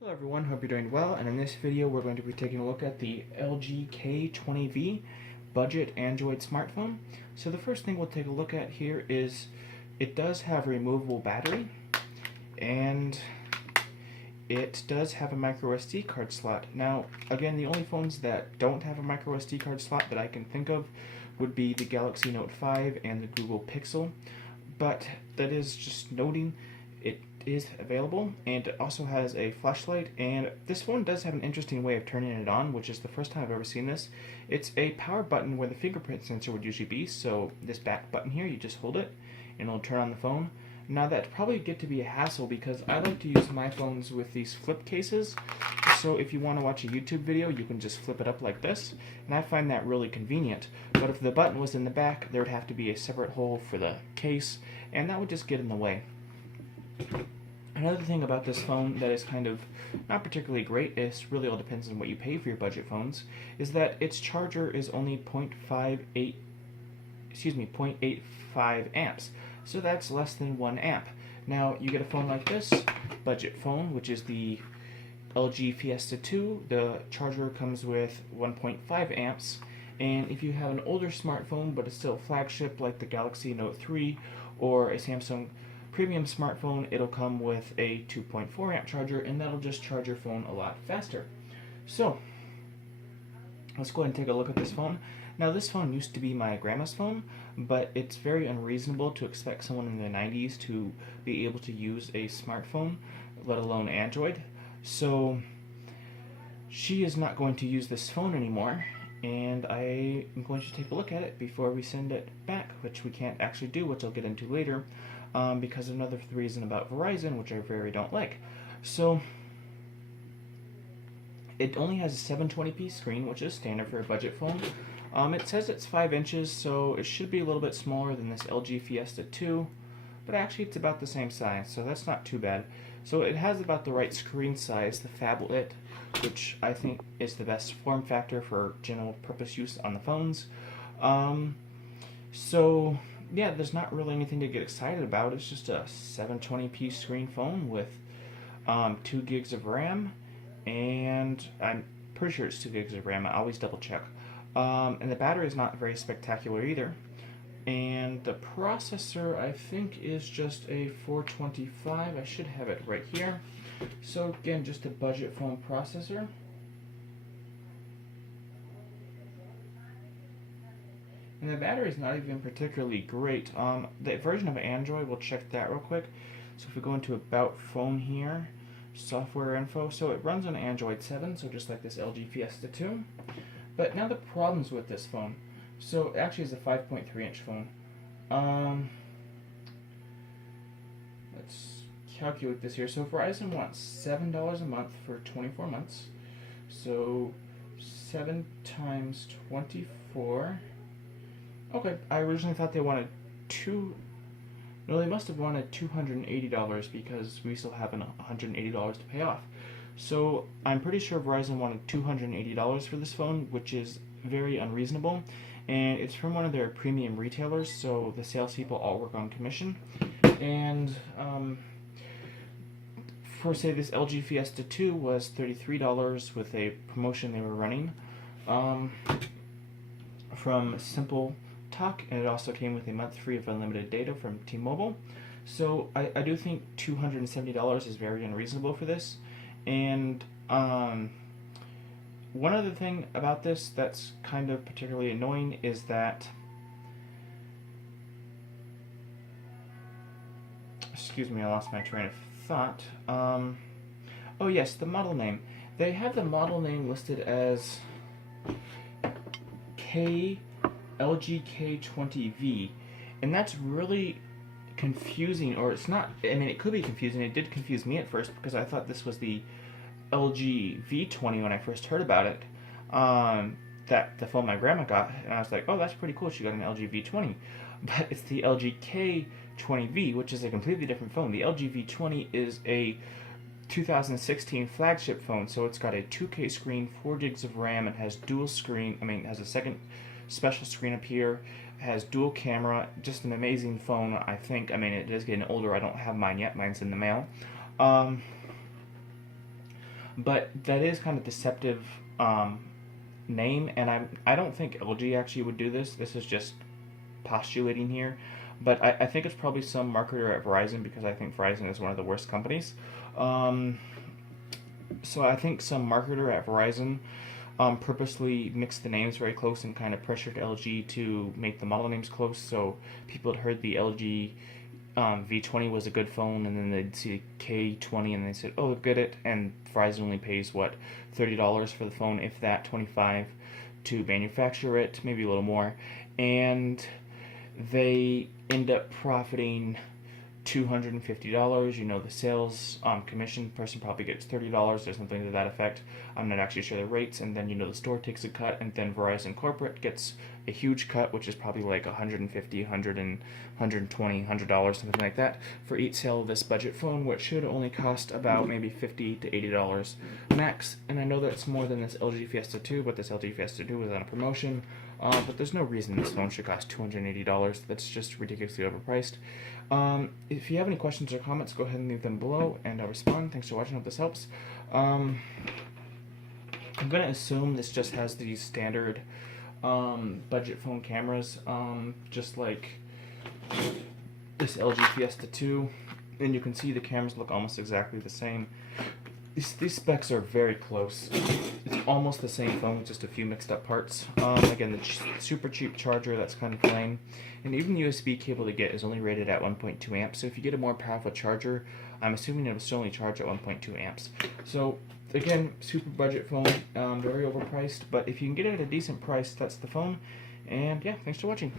Hello everyone, hope you're doing well, and in this video we're going to be taking a look at the LG K20V budget Android smartphone. So the first thing we'll take a look at here is it does have a removable battery, and it does have a micro SD card slot. Now, again, the only phones that don't have a micro SD card slot that I can think of would be the Galaxy Note 5 and the Google Pixel, but that is just noting it is available, and it also has a flashlight, and this phone does have an interesting way of turning it on, which is the first time I've ever seen this. It's a power button where the fingerprint sensor would usually be, so this back button here, you just hold it and it'll turn on the phone. Now that'd probably get to be a hassle because I like to use my phones with these flip cases, so if you want to watch a YouTube video you can just flip it up like this, and I find that really convenient. But if the button was in the back, there would have to be a separate hole for the case, and that would just get in the way. Another thing about this phone that is kind of not particularly great, it really all depends on what you pay for your budget phones, is that its charger is only 0.85 amps. So that's less than 1 amp. Now you get a phone like this, budget phone, which is the LG Fiesta 2, the charger comes with 1.5 amps, and if you have an older smartphone but it's still a flagship like the Galaxy Note 3 or a Samsung premium smartphone, it'll come with a 2.4 amp charger, and that'll just charge your phone a lot faster. So let's go ahead and take a look at this phone. Now this phone used to be my grandma's phone, but it's very unreasonable to expect someone in the 90s to be able to use a smartphone, let alone Android. So she is not going to use this phone anymore, and I am going to take a look at it before we send it back, which we can't actually do, which I'll get into later, because of another reason about Verizon, which I very don't like. So it only has a 720p screen, which is standard for a budget phone. It says it's 5 inches, so it should be a little bit smaller than this LG Fiesta 2, but actually it's about the same size, so that's not too bad. So it has about the right screen size, the phablet, which I think is the best form factor for general purpose use on the phones. So yeah, there's not really anything to get excited about. It's just a 720p screen phone with 2 gigs of RAM, and I'm pretty sure it's 2 gigs of RAM. I always double check. And the battery is not very spectacular either. And the processor, I think, is just a 425. I should have it right here. So again, just a budget phone processor. And the battery is not even particularly great. The version of Android, we'll check that real quick. So if we go into About Phone here, software info, so it runs on Android 7, so just like this LG Fiesta 2. But now the problems with this phone. So it actually is a 5.3 inch phone. Let's calculate this here. So Verizon wants $7 a month for 24 months. So 7 times 24. Okay, I originally thought they wanted no, they must have wanted $280 because we still have $180 to pay off. So I'm pretty sure Verizon wanted $280 for this phone, which is very unreasonable. And it's from one of their premium retailers, so the salespeople all work on commission. And for, say, this LG Fiesta 2 was $33 with a promotion they were running from Simple Talk, and it also came with a month free of unlimited data from T-Mobile. So I do think $270 is very unreasonable for this. And one other thing about this that's kind of particularly annoying is that, excuse me, I lost my train of thought. Oh yes, the model name. They have the model name listed as LG K20V, and that's really confusing, or it's not, I mean, it could be confusing. It did confuse me at first because I thought this was the LG V20 when I first heard about it, that the phone my grandma got, and I was like, oh, that's pretty cool, she got an LG V20, but it's the LG K20V, which is a completely different phone. The LG V20 is a 2016 flagship phone, so it's got a 2K screen, 4 gigs of RAM, it has dual screen, it has a second special screen up here, has dual camera, just an amazing phone, I think. It is getting older, I don't have mine yet, mine's in the mail. but that is kind of deceptive name, and I don't think LG actually would do this. This is just postulating here, but I think it's probably some marketer at Verizon, because I think Verizon is one of the worst companies. So I think some marketer at Verizon purposely mixed the names very close and kind of pressured LG to make the model names close, so people had heard the LG V20 was a good phone, and then they'd see K20 and they said, oh, get it, and Verizon only pays, what, $30 for the phone, if that, $25 to manufacture it, maybe a little more, and they end up profiting $250. You know, the sales commission person probably gets $30 or something to that effect. I'm not actually sure the rates. And then, you know, the store takes a cut, and then Verizon corporate gets a huge cut, which is probably like $150, $120, $100, something like that, for each sale of this budget phone, which should only cost about maybe $50 to $80 max. And I know that's more than this LG Fiesta 2, but this LG Fiesta 2 was on a promotion. But there's no reason this phone should cost $280. That's just ridiculously overpriced. If you have any questions or comments, go ahead and leave them below, and I'll respond. Thanks for watching. Hope this helps. I'm going to assume this just has these standard budget phone cameras, just like this LG Fiesta 2. And you can see the cameras look almost exactly the same. These specs are very close. It's almost the same phone, just a few mixed up parts. Again, the super cheap charger, that's kind of lame. And even the USB cable to get is only rated at 1.2 amps. So if you get a more powerful charger, I'm assuming it will still only charge at 1.2 amps. So again, super budget phone, very overpriced. But if you can get it at a decent price, that's the phone. And yeah, thanks for watching.